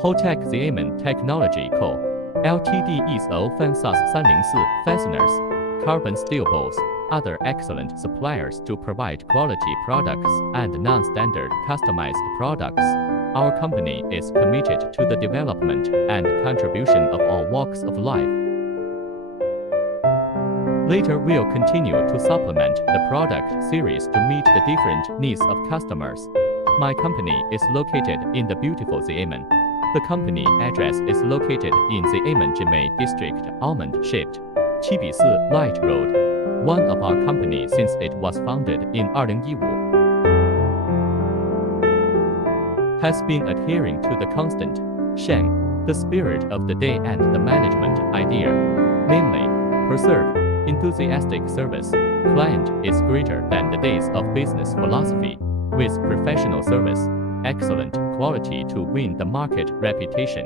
Hotek Xiamen Technology Co. Ltd ISO 34334 fasteners, carbon steel bolts, other excellent suppliers to provide quality products and non-standard customized products. Our company is committed to the development and contribution of all walks of life. Later we'll continue to supplement the product series to meet the different needs of customers. My company is located in the beautiful Xiamen. The company address is located in Xiamen Jimei District, almond-shaped, 7:4 Light Road. One of our company since it was founded in 2015. Has been adhering to the constant Sheng, the spirit of the day and the management idea, namely, preserve enthusiastic service. Client is greater than the days of business philosophy, with professional service, excellent quality to win the market reputation.